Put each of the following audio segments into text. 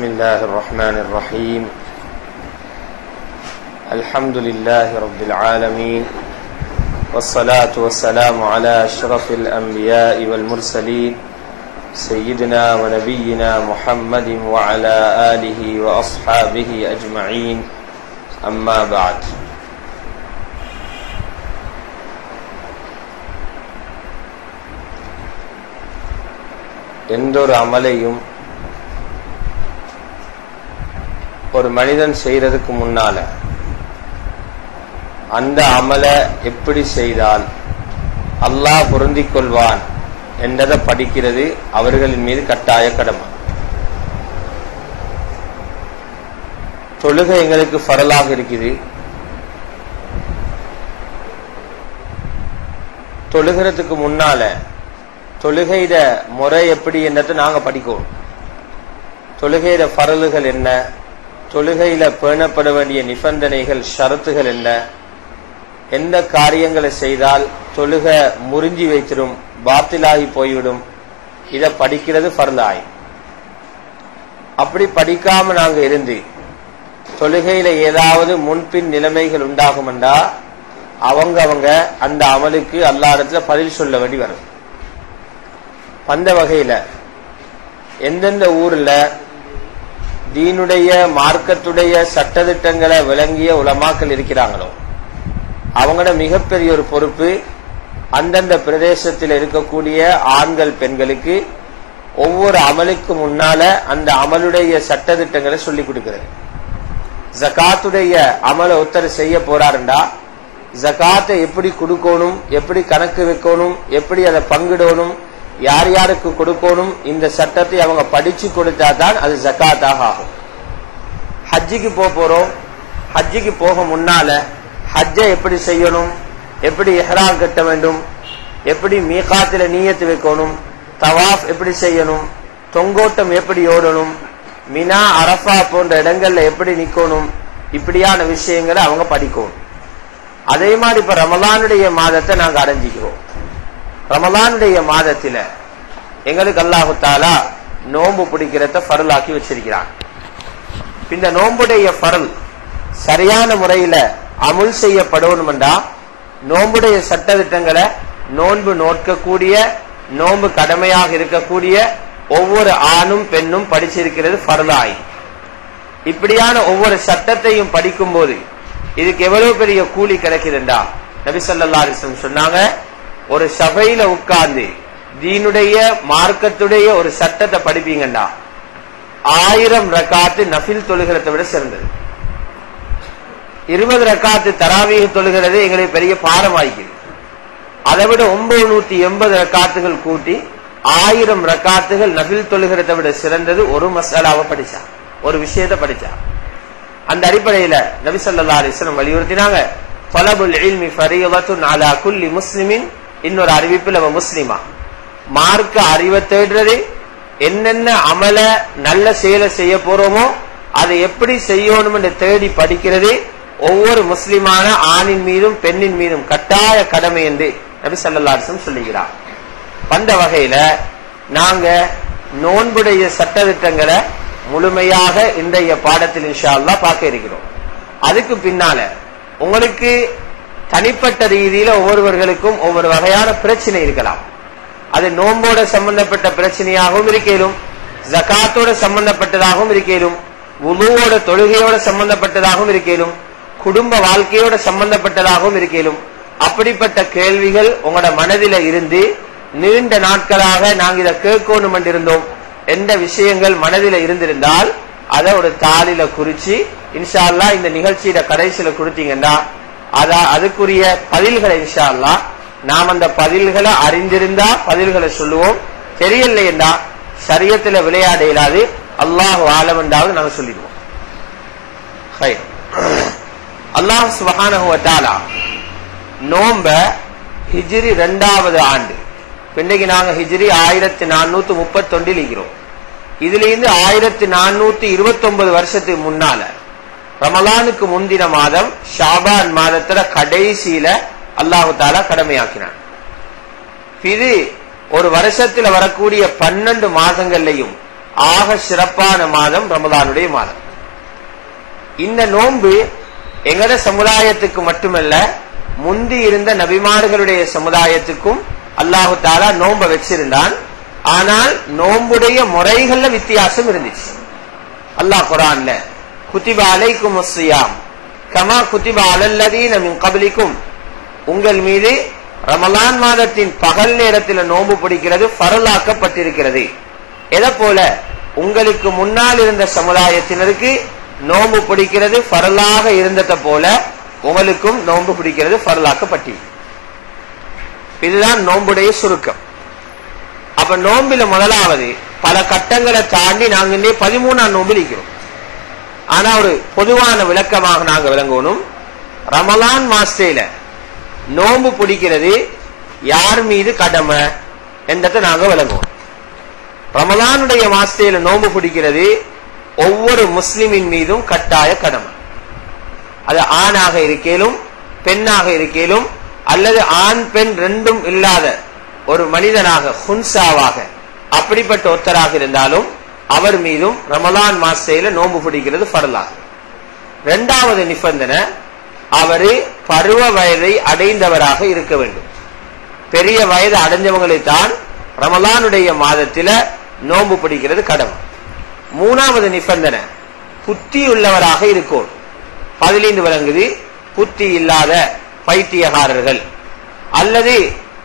بسم الله الرحمن الرحيم الحمد لله رب العالمين والصلاة والسلام على أشرف الأنبياء والمرسلين سيدنا ونبينا محمد وعلى آله وأصحابه أجمعين أما بعد எந்தொரு அமலையும் ஒரு மனிதன் செய்யறதுக்கு முன்னால அந்த அமலை எப்படி செய்தால் அல்லாஹ் பொருந்திக் கொள்வான் என்றதை படிக்கிறது அவர்களின் மீது கட்டாய கடமை. தொழுகை எங்களுக்கு ஃபரலாக இருக்குது. தொழுகிறதுக்கு முன்னால தொழுகையிட முறை எப்படி என்றதை நாங்க படிக்கணும். தொழுகையிட ஃபரலுகள் என்ன, தொழுகையில பேணப்பட வேண்டிய நிபந்தனைகள் ஷரத்துகள் என்ன, எந்த காரியங்களை செய்தால் தொழுக முறிஞ்சி வைத்திடும், பாத்திலாகி போய்விடும், இதை படிக்கிறது ஃபர்லாய். அப்படி படிக்காம நாங்க இருந்து தொழுகையில ஏதாவது முன்பின் நிலைமைகள் உண்டாகும்டா அவங்க அந்த அமலுக்கு அல்லாஹ் இடத்துல பதில் சொல்ல வேண்டி வரும். அந்த வகையில எந்தெந்த ஊர்ல தீனுடைய மார்க்கத்துடைய சட்டதிட்டங்களை விளங்கிய உலமாக்கள் இருக்கிறாங்களோ அவங்களோட மிகப்பெரிய ஒரு பொறுப்பு அந்தந்த பிரதேசத்தில் இருக்கக்கூடிய ஆண்கள் பெண்களுக்கு ஒவ்வொரு அமலுக்கு முன்னால அந்த அமலுடைய சட்டதிட்டங்களை சொல்லி கொடுக்கிறது. ஜகாத்துடைய அமலை ஒருத்தர் செய்ய போறாருண்டா ஜகாத்தை எப்படி கொடுக்கணும், எப்படி கணக்கு வைக்கணும், எப்படி அதை பங்கிடணும், யார் யாருக்கு கொடுக்கணும், இந்த சட்டத்தை அவங்க படிச்சு கொடுத்தா தான் அது ஜகாத்தாக ஆகும். ஹஜ்ஜிக்கு போறோம், ஹஜ்ஜிக்கு போக முன்னால ஹஜ்ஜை எப்படி செய்யணும், எப்படி இஹ்ராம் கட்ட வேண்டும், எப்படி மீகாத்துல நீயத்து வைக்கணும், தவாஃப் எப்படி செய்யணும், தொங்கோட்டம் எப்படி ஓடணும், மினா அரஃபா போன்ற இடங்கள்ல எப்படி நிக்கணும், இப்படியான விஷயங்களை அவங்க படிக்கணும். அதே மாதிரி இப்ப ரமலானுடைய மாதத்தை நாங்க அடைஞ்சிக்கிறோம். ரமலானுடைய மாதத்துல எங்களுக்கு அல்லாஹு தாலா நோன்பு பிடிக்கிறத ஃபரலாக்கி வச்சிருக்கிறான். இந்த நோன்புடைய ஃபரல் சரியான முறையில அமுல் செய்யப்படணும்டா நோன்புடைய சட்டதிட்டங்களை நோன்பு நோக்கக்கூடிய, நோன்பு கடமையாக இருக்கக்கூடிய ஒவ்வொரு ஆணும் பெண்ணும் படிச்சிருக்கிறது ஃபர்லாய். இப்படியான ஒவ்வொரு சட்டத்தையும் படிக்கும் போது இதுக்கு எவ்வளவு பெரிய கூலி கிடைக்குதுண்டா நபி ஸல்லல்லாஹு அலைஹி வஸல்லம் சொன்னாங்க, ஒரு சபையில உட்கார்ந்து தீனுடைய மார்க்கத்துடைய ஒரு சட்டத்தை படிப்பீங்கண்டா 1000 ரக்காத்து நஃபில் தொழுகிறதை விட சிறந்தது. 20 ரக்காத்து தராவீஹ் தொழுகிறது எங்களுக்கு பெரிய பாரமாய்க்குது. அதை விட 980 ரக்காத்துகள் கூட்டி 1000 ரக்காத்துகள் நஃபில் தொழுகிறதை விட சிறந்தது ஒரு மசாலாவை படிச்சா, ஒரு விஷயத்தை படிச்சா. அந்த அடிப்படையில நபி ஸல்லல்லாஹு அலைஹி வஸல்லம் வலியுறுத்தினாங்க, தலபுல் இல்மி ஃபரீதத்துன் அலா குல்லி முஸ்லிமின். இன்னொரு அறிவிப்பில் அவ முஸ்லிமா மார்க்க அறிவை தேடுறது, என்னென்ன அமல நல்ல செயலை செய்ய போறோமோ அதை எப்படி செய்யணும் என்று தேடி படிக்கிறது ஒவ்வொரு முஸ்லிமான ஆணின் மீதும் பெண்ணின் மீதும் கட்டாய கடமை என்று நபி ஸல்லல்லாஹு அலைஹி வஸல்லம் சொல்லுகிறார். அந்த வகையில நாங்க நோன்புடைய சட்டதிட்டங்களை முழுமையாக இன்றைய பாடத்தில் இன்ஷா அல்லாஹ் பார்க்க இருக்கிறோம். அதுக்கு பின்னால உங்களுக்கு தனிப்பட்ட ரீதியில ஒவ்வொருவர்களுக்கும் ஒவ்வொரு வகையான பிரச்சனை இருக்கலாம். அது நோன்போட சம்பந்தப்பட்ட பிரச்சனையாகவும் இருக்கலும், ஜகாத்தோட சம்பந்தப்பட்டதாகவும் இருக்கலும், வுதுவோட தொழுகையோட சம்பந்தப்பட்டதாகவும் இருக்கலும், குடும்ப வாழ்க்கையோட சம்பந்தப்பட்டதாகவும் இருக்கலும். அப்படிப்பட்ட கேள்விகள் உங்களோட மனதில இருந்து நீண்ட நாட்களாக நாங்க இதை கேட்கணும் என்றிருந்தோம் எந்த விஷயங்கள் மனதில இருந்திருந்தால் அதை ஒரு தாளில குறிச்சு இன்ஷா அல்லாஹ் இந்த நிகழ்ச்சியில கடைசியில கொடுத்தீங்கன்னா அதுக்குரிய பதில்களை இன்ஷா அல்லாஹ் நாம் அந்த பதில்களை அறிந்திருந்தா பதில்களை சொல்லுவோம், தெரியலையா ஷரியத்துல விளையாட இயலாது, அல்லாஹ் ஆலம் என்றாவது நாங்க சொல்லிடுவோம். அல்லாஹ் சுப்ஹானஹு வ தஆலா நோம்ப ஹிஜ்ரி 2வது ஆண்டு, இன்னைக்கு நாங்க ஹிஜ்ரி 1431 இருக்கிறோம். இதுல இருந்து 1429 வருஷத்துக்கு முன்னால ரமலானுக்கு முந்தின மாதம் ஷாபான் மாதத்துல கடைசியில அல்லாஹு தாலா கடமையாக்கினான். இது ஒரு வருஷத்துல வரக்கூடிய 12 மாதங்கள்லையும் ஆக சிறப்பான மாதம் ரமலானுடைய மாதம். இந்த நோன்பு எங்கட சமுதாயத்துக்கு மட்டுமல்ல, முந்தி இருந்த நபிமார்களுடைய சமுதாயத்துக்கும் அல்லாஹு தாலா நோன்பை வச்சிருந்தான். ஆனால் நோன்புடைய முறைகள்ல வித்தியாசம் இருந்துச்சு. அல்லாஹ் குர்ஆன்ல குதிப அலைக்குமுஸ் ஸியாம் கமா குதிப அலல்லதீன மின் கப்லிக்கும், உங்கள் மீது ரமலான் மாதத்தின் பகல் நேரத்தில் நோன்பு பிடிக்கிறது ஃபர்லாக்கப்பட்டிருக்கிறது. எதை போல உங்களுக்கு முன்னால் இருந்த சமுதாயத்தினருக்கு நோன்பு பிடிக்கிறது ஃபர்லாக இருந்ததை போல உங்களுக்கும் நோன்பு பிடிக்கிறது ஃபர்லாக்கப்பட்டி. இதுதான் நோன்புடைய சுருக்கம். அப்ப நோம்பில முதலாவது பல கட்டங்களை தாண்டி நாங்க 13ஆம் நோம்பில் இருக்கிறோம். ஆனா ஒரு பொதுவான விளக்கமாக நாங்க விளங்கணும், ரமலான் மாசத்தில நோன்பு பிடிக்கிறது யார் மீது கடமை என்றதை நாங்க விளங்குவோம். ரமலானுடைய மாசத்தில நோன்பு பிடிக்கிறது ஒவ்வொரு முஸ்லிமின் மீதும் கட்டாய கடமை. அது ஆணாக இருக்கேலும் பெண்ணாக இருக்கேலும் அல்லது ஆண் பெண் ரெண்டும் இல்லாத ஒரு மனிதனாக ஹுன்சாவாக அப்படிப்பட்ட ஒருத்தராக இருந்தாலும் அவர் மீதும் ரமலான் மாசத்தில நோன்பு பிடிக்கிறது ஃபர்லாக. இரண்டாவது நிபந்தனை, அவரு பருவ வயதை அடைந்தவராக இருக்க வேண்டும். பெரிய வயது அடைஞ்சவங்களைத்தான் ரமலானுடைய மாதத்தில நோன்பு பிடிக்கிறது கடமை. மூணாவது நிபந்தனை, புத்தி உள்ளவராக இருக்கும். 15 விளங்குது, புத்தி இல்லாத பைத்தியகாரர்கள் அல்லது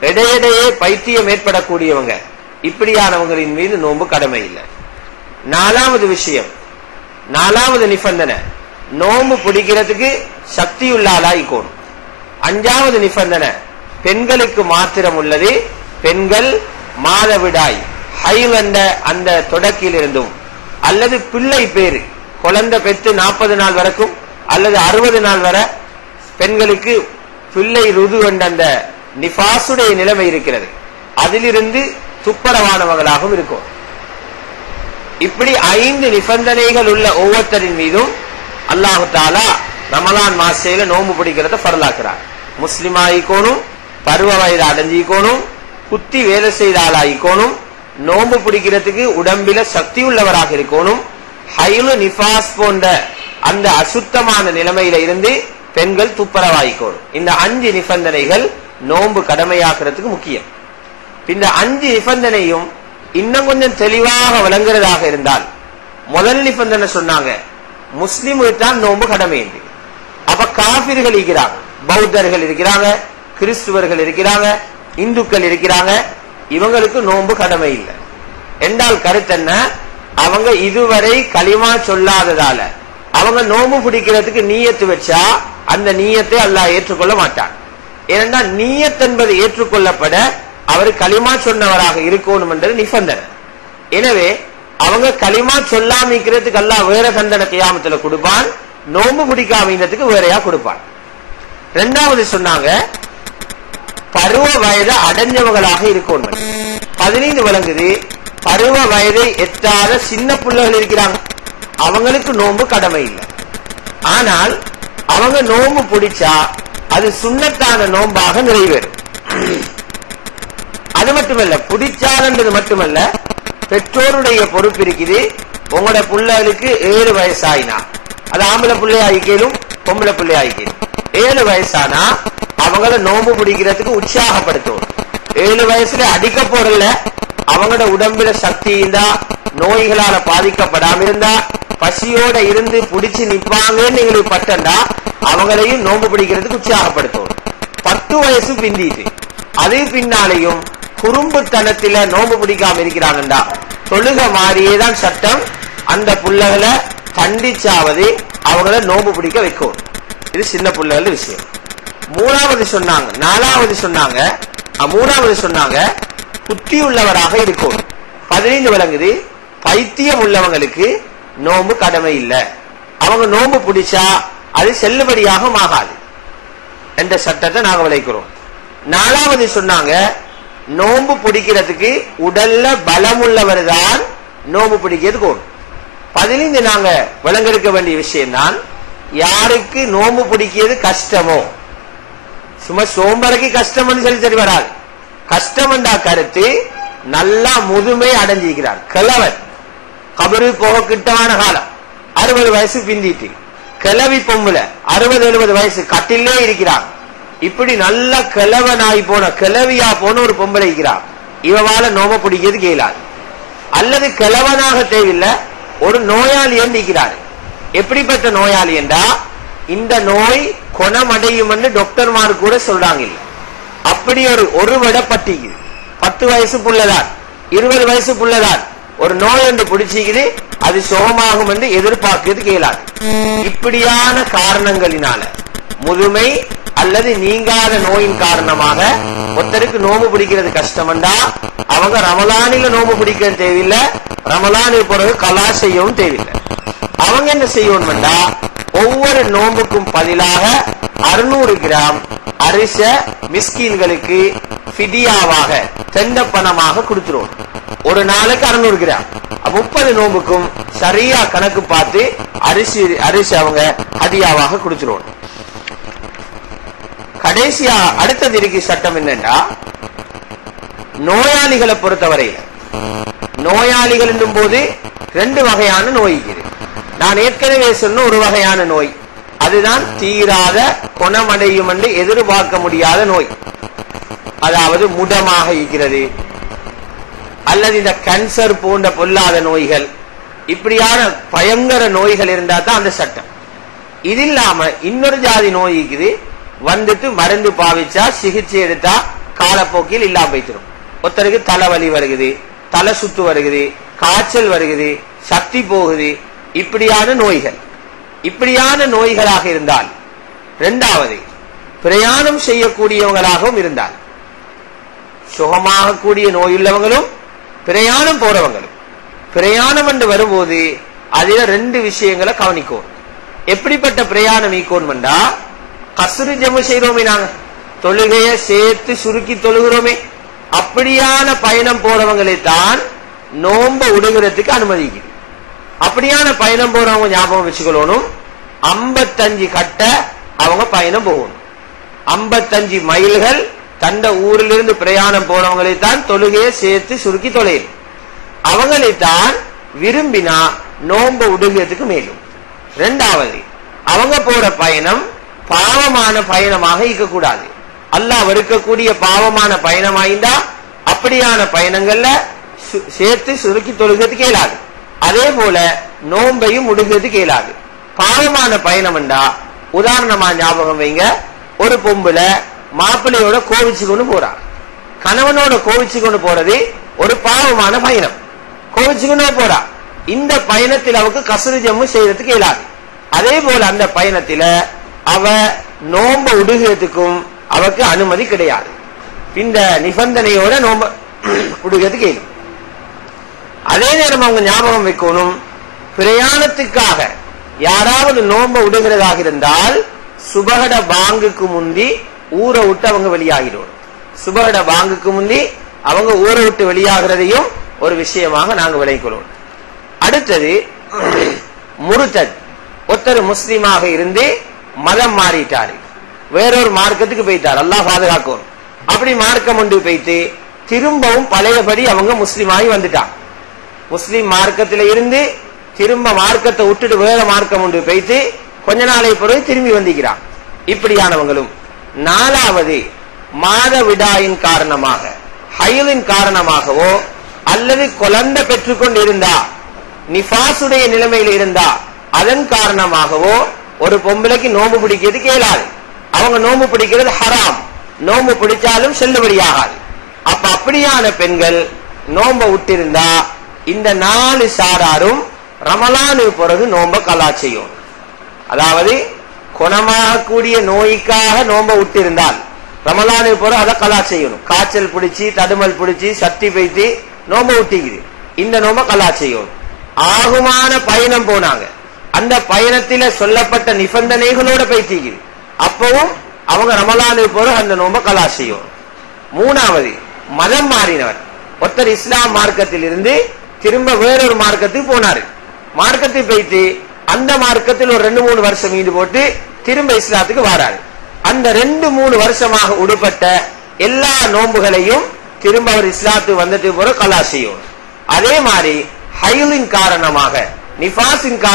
இடையிடையே பைத்தியம் ஏற்படக்கூடியவங்க, இப்படியானவங்களின் மீது நோன்பு கடமை இல்லை. நாலாவது விஷயம், நாலாவது நிபந்தனை, நோன்பு பிடிக்கிறதுக்கு சக்தி உள்ள ஆளாய்க்கணும். அஞ்சாவது நிபந்தனை, பெண்களுக்கு மாத்திரம் உள்ளது. பெண்கள் மாதவிடாய் ஹைல் என்ற அந்த தொடக்கில் இருந்தும் அல்லது பிள்ளை பேரு குழந்தை பெற்று 40 நாள் வரைக்கும் அல்லது 60 நாள் வரை பெண்களுக்கு பிள்ளை ருது என்ற அந்த நிஃபாசுடைய நிலைமை இருக்கிறது, அதிலிருந்து துப்பரவானவர்களாகவும் இருக்கும். இப்படி 5 நிபந்தனைகள் உள்ள ஒவ்வொருத்தரின் மீதும் அல்லாஹு தாலா ரமலான் மாசத்தில நோன்பு பிடிக்கிறத ஃபர்லாக்குறார். முஸ்லிமாயிக்கோனும், பருவ வயது அடைஞ்சிக்கோனும், புத்தி வேலை செய்த ஆளாயிக்கோனும், நோன்பு பிடிக்கிறதுக்கு உடம்பில சக்தி உள்ளவராக இருக்கணும், ஹைலு நிஃபாஸ் போன்ற அந்த அசுத்தமான நிலைமையில இருந்து பெண்கள் துப்பரவாயிக்கோணும். இந்த 5 நிபந்தனைகள் நோன்பு கடமையாக்குறதுக்கு முக்கியம். இந்த 5 நிபந்தனையும் இன்னும் கொஞ்சம் தெளிவாக விளங்குறதாக இருந்தால், முதல் நிபந்தனை சொன்னாங்க முஸ்லிமுக்கு தான் நோன்பு கடமை என்று. அப்ப காபிர்கள் இருக்கிறாங்க, பௌத்தர்கள் இருக்கிறாங்க, கிறிஸ்துவர்கள் இருக்கிறாங்க, இந்துக்கள் இருக்கிறாங்க, இவங்களுக்கு நோன்பு கடமை இல்லை என்றால் கருத்து என்ன? அவங்க இதுவரை களிமா சொல்லாததால அவங்க நோன்பு பிடிக்கிறதுக்கு நீயத்து வச்சா அந்த நீயத்தை அல்லாஹ் ஏற்றுக்கொள்ள மாட்டான். ஏனென்றா நீயத் என்பது ஏற்றுக்கொள்ளப்பட அவர் களிமா சொன்னவராக இருக்கணும் என்றது நிபந்தனை. எனவே அவங்க களிமா சொல்லாமிக்கிறதுக்கு அல்லாஹ் வேற தண்டனை கியாமத்துல கொடுப்பான், நோன்பு பிடிக்காமதுக்கு வேறையா கொடுப்பான். இரண்டாவது சொன்னாங்க பருவ வயதை அடைஞ்சவங்களாக இருக்கணும். 15 விளங்குது, பருவ வயதை எட்டாத சின்ன பிள்ளைகள் இருக்கிறாங்க, அவங்களுக்கு நோன்பு கடமை இல்லை. ஆனால் அவங்க நோன்பு பிடிச்சா அது சுன்னத்தான நோன்பாக நிறைவேறும். அது மட்டுமல்ல, பிடிச்சாருன்றது மட்டுமல்ல, பெற்றோருடைய பொறுப்பு இருக்குது. உங்களோட பிள்ளைகளுக்கு 7 வயசாயினா, அது ஆம்பளை பிள்ளை ஆகிக்கலும் பொம்பளை பிள்ளை ஆகிக்கலும், 7 வயசானா அவங்கள நோன்பு பிடிக்கிறதுக்கு உற்சாகப்படுத்தும். 7 வயசுல அடிக்க போறல, அவங்களோட உடம்புல சக்தி இருந்தா, நோய்களால பாதிக்கப்படாம இருந்தா, பசியோட இருந்து பிடிச்சு நிப்பாங்கன்னு எங்களுக்கு பட்டண்டா அவங்களையும் நோன்பு பிடிக்கிறதுக்கு உற்சாகப்படுத்தும். 10 வயசு பிந்திட்டு அது பின்னாலையும் குறும்புத்தனத்தில நோன்பு பிடிக்காம இருக்கிறாங்கண்டா தொழுக மாறியேதான் சட்டம். அந்த புள்ளைகளை கண்டிச்சாவது அவங்கள நோன்பு பிடிக்க வைக்கும். இது சின்ன புள்ளைகள் விஷயம். மூணாவது சொன்னாங்க புத்தி உள்ளவராக இருக்கும். 15 விளங்குது, பைத்தியம் உள்ளவங்களுக்கு நோன்பு கடமை இல்லை, அவங்க நோன்பு பிடிச்சா அது செல்லுபடியாக ஆகாது என்ற சட்டத்தை நாங்க விளைக்கிறோம். 4வது சொன்னாங்க நோன்பு பிடிக்கிறதுக்கு உடல்ல பலம் உள்ளவர் தான் நோன்பு பிடிக்கிறதுக்கு. 15 நாங்க விளங்கெடுக்க வேண்டிய விஷயம் தான், யாருக்கு நோன்பு பிடிக்கிறது கஷ்டமோ, சும்மா சோம்பரைக்கு கஷ்டம் சரி வராது. கஷ்டம் என்றா கருத்து நல்லா முதுமை அடைஞ்சிருக்கிறார், கிழவர் கபரு போக கிட்டமான காலம், 60 வயசு பிந்திட்டு, கிளவி பொம்புல 60-70 வயசு கட்டிலே இருக்கிறான். இப்படி நல்ல கிழவனாய் போன கிளவியா போன ஒரு பொம்பளை இருக்கிறான். இவவால நோம பிடிக்கிறது கேளாது. அல்லது கிழவனாக தேவையில்லை, ஒரு நோயாளி இருக்கிறாரு. எப்படிப்பட்ட நோயாளி என்றா, இந்த நோய் குணமடையும் என்று டாக்டர்மார் கூட சொல்றாங்க. இல்ல அப்படி ஒரு விடப்பட்டிக்குது. 10 வயசு புள்ளதான், 20 வயசு புள்ளதான் ஒரு நோய் என்று பிடிச்சிக்குது, அது சுகமாகும் என்று எதிர்பார்க்கிறது கேளாது. இப்படியான காரணங்களினால முதுமை அல்லது நீங்காத நோயின் காரணமாக ஒருத்தருக்கு நோம்பு பிடிக்கிறது கஷ்டம்டா, அவங்க ரமலானில நோம்பு பிடிக்கிறது தேவையில்லை, ரமலானுக்கு பிறகு கலா செய்யவும் தேவையில்லை. அவங்க என்ன செய்யணும்டா, ஒவ்வொரு நோம்புக்கும் பதிலாக 600 கிராம் அரிச மிஸ்கீன்களுக்கு ஃபிடியாவாக தெண்ட பணமாக கொடுத்துருவோம். ஒரு நாளைக்கு 600 கிராம், 30 நோம்புக்கும் சரியா கணக்கு பார்த்து அரிசி அவங்க ஹதியாவாக கொடுத்துருவோம். கடைசியா அடுத்தது இருக்கு சட்டம் என்னன்னா, நோயாளிகளை பொறுத்தவரையில் நோயாளிகள் என்னும் போது 2 வகையான நோய் இருக்குது. நான் ஏற்கனவே சொன்ன ஒரு வகையான நோய், அதுதான் தீராத குணமடையும் என்று எதிர்பார்க்க முடியாத நோய். அதாவது முடமாக இருக்கிறது, அல்லது இந்த கேன்சர் போன்ற பொல்லாத நோய்கள், இப்படியான பயங்கர நோய்கள் இருந்தா தான் அந்த சட்டம். இது இல்லாம இன்னொரு ஜாதி நோய் இருக்குது, வந்துட்டு மருந்து பாவிச்சா சிகிச்சை எடுத்தா காலப்போக்கில் இல்லாம போய்த்திரும். ஒருத்தருக்கு தலைவலி வருகுது, தலை சுத்து வருகுது, காய்ச்சல் வருகுது, சக்தி போகுது, இப்படியான நோய்கள். இப்படியான நோய்களாக இருந்தால், 2வது பிரயாணம் செய்யக்கூடியவங்களாகவும் இருந்தால், சுகமாக கூடிய நோயுள்ளவங்களும் பிரயாணம் போறவங்களும். பிரயாணம் என்று வரும்போது அதுல 2 விஷயங்களை கவனிக்கும். எப்படிப்பட்ட பிரயாணம் ஈக்கோன்மெண்டா, கசுறு ஜம்மு செய்யறோமே, நாங்க தொழுகைய சேர்த்து சுருக்கி தொழுகிறோமே, அப்படியான பயணம் போறவங்களை தான் நோம்ப உடுகிறதுக்கு அனுமதிக்குது. அப்படியான பயணம் போறவங்க ஞாபகம் வச்சுக்கணும், 55 கட்ட அவங்க பயணம் போகணும். 55 மைல்கள் தந்த ஊரிலிருந்து பிரயாணம் போறவங்களை தான் தொழுகையை சேர்த்து சுருக்கி தொலையும். அவங்களைத்தான் விரும்பினா நோம்ப உடுகிறதுக்கு மேலும். 2வது, அவங்க போற பயணம் பாவமான பயணமாக இருக்கக்கூடாது. அல்லாஹ் வெறுக்கக்கூடிய பாவமான பயணமாயிருந்தா அப்படியான பயணங்கள்ல சேர்த்து சுருக்கி தொழுகிறது கேளாது. அதே போல நோம்பையும் உடுகிறது கேளாது. பாவமான பயணம் என்றா, உதாரணமா ஞாபகம் வைங்க, ஒரு பொம்புல மாப்பிள்ளையோட கோவிச்சு கொண்டு போறார். கணவனோட கோவிச்சு கொண்டு போறது ஒரு பாவமான பயணம். கோவிச்சு கொண்டு போறா, இந்த பயணத்தில் அவருக்கு கசுறு ஜம்மு செய்யறதுக்கு இயலாது. அதே போல அந்த பயணத்தில அவ நோம்ப உடுகிறதுக்கும் அவருக்கு அனுமதி கிடையாது. இந்த நிபந்தனையோட நோம்ப உடுகிறதுக்கு இயலும். அதே நேரம் அவங்க ஞாபகம் வைக்கணும், பிரயாணத்துக்காக யாராவது நோம்ப உடுகிறதாக இருந்தால் சுபகட பாங்குக்கு முந்தி ஊரை விட்டு அவங்க வெளியாகிடும். சுபகட பாங்குக்கு முந்தி அவங்க ஊரை விட்டு வெளியாகிறதையும் ஒரு விஷயமாக நாங்க விளைக்கொள்வோம். அடுத்தது முருத்தத், ஒருத்தர் முஸ்லீமாக இருந்து மதம் மாறிட்டாரு, வேறொரு மார்க்கத்துக்கு போயிட்டார், அல்லாஹ் பாதுகாக்கும். அப்படி மார்க்கம் ஒன்று போயிட்டு திரும்பவும் பழையபடி அவங்க முஸ்லீமாகி வந்துட்டான். முஸ்லீம் மார்க்கத்தில இருந்து திரும்ப மார்க்கத்தை விட்டுட்டு வேற மார்க்கம் ஒன்று போயிட்டு கொஞ்ச நாளை பிறகு திரும்பி வந்திக்கிறான். இப்படியானவங்களும். 4வது, மாதவிடாயின் காரணமாக, ஹைலின் காரணமாகவோ அல்லது குழந்தை பெற்றுக்கொண்டு இருந்தா, நிஃபாசுடைய நிலைமையில் இருந்தா அதன் காரணமாகவோ ஒரு பொம்பளைக்கு நோம்பு பிடிக்கிறது கேளாது. அவங்க நோம்பு பிடிக்கிறது ஹராம், நோம்பு பிடிச்சாலும் செல்லுபடியாகாது. அப்ப அப்படியான பெண்கள் நோம்ப விட்டிருந்தா இந்த 4 சாராரும் ரமலானுக்கு பிறகு நோம்ப கலா செய்யும். அதாவது குணமாக கூடிய நோய்க்காக நோம்ப விட்டிருந்தால் ரமலானுக்கு பிறகு அதை கலா செய்யணும். காய்ச்சல் பிடிச்சி, தடுமல் பிடிச்சி, சக்தி பைத்து நோம்ப விட்டிக்குது, இந்த நோம்ப கலா செய்யணும். ஆகுமான பயணம் போனாங்க, அந்த பயணத்தில சொல்லப்பட்ட நிபந்தனைகளோட பைத்திக்குது, அப்பவும் அவங்க ரமலானுக்கு பிறகு அந்த நோம்ப கலா செய்யும். 3வது, மதம் மாறினவர், ஒருத்தர் இஸ்லாம் மார்க்கத்தில் இருந்து திரும்ப வேறொரு மார்க்கத்துக்கு போனாரு. மார்க்கத்தை போயிட்டு அந்த மார்க்கத்தில் ஒரு 2-3 வருஷம் மீண்டு போட்டு திரும்ப இஸ்லாத்துக்கு வாராரு. அந்த 2-3 வருஷமாக உடுப்பட்ட எல்லா நோன்புகளையும் திரும்ப அவர் இஸ்லாத்துக்கு வந்ததுக்கு பிறகு கலா செய்யும். அதே மாதிரி ஹைலின் காரணமாக, நிஃபாஸின் காரணமாக